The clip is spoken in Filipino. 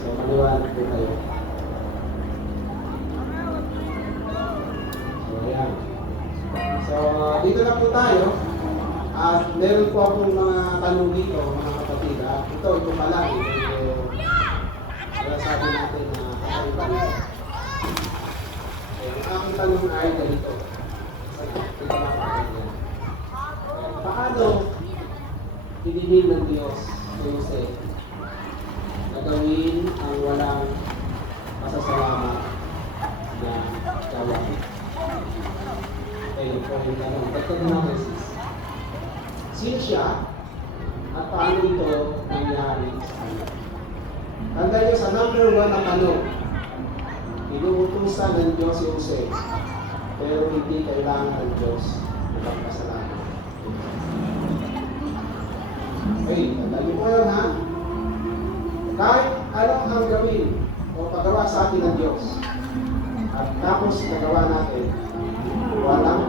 So, maliwanag po kayo. So, ayan. So, dito na po tayo. At meron po akong mga tanong dito, mga kapatid. At ito pa lang. Kaya sabi natin na kakaiba nito. Ang aking tanong ay ganito. Paano hiniling ng Diyos kay Jose na gawin ang walang pasasalamat na gawain? Ayun po yung tanong. Dagdagan natin sis. Sino siya at paano ito nangyari sa kanya? Tanda nyo sa number 1 na tanong, inuutusan ng Diyos si Jose, pero hindi kailangan ng Diyos na magpasalamat. Okay, tanda nyo po yun ha? Kahit ano ang gawin o pagawa sa atin ng Diyos, at tapos nagawa natin, walang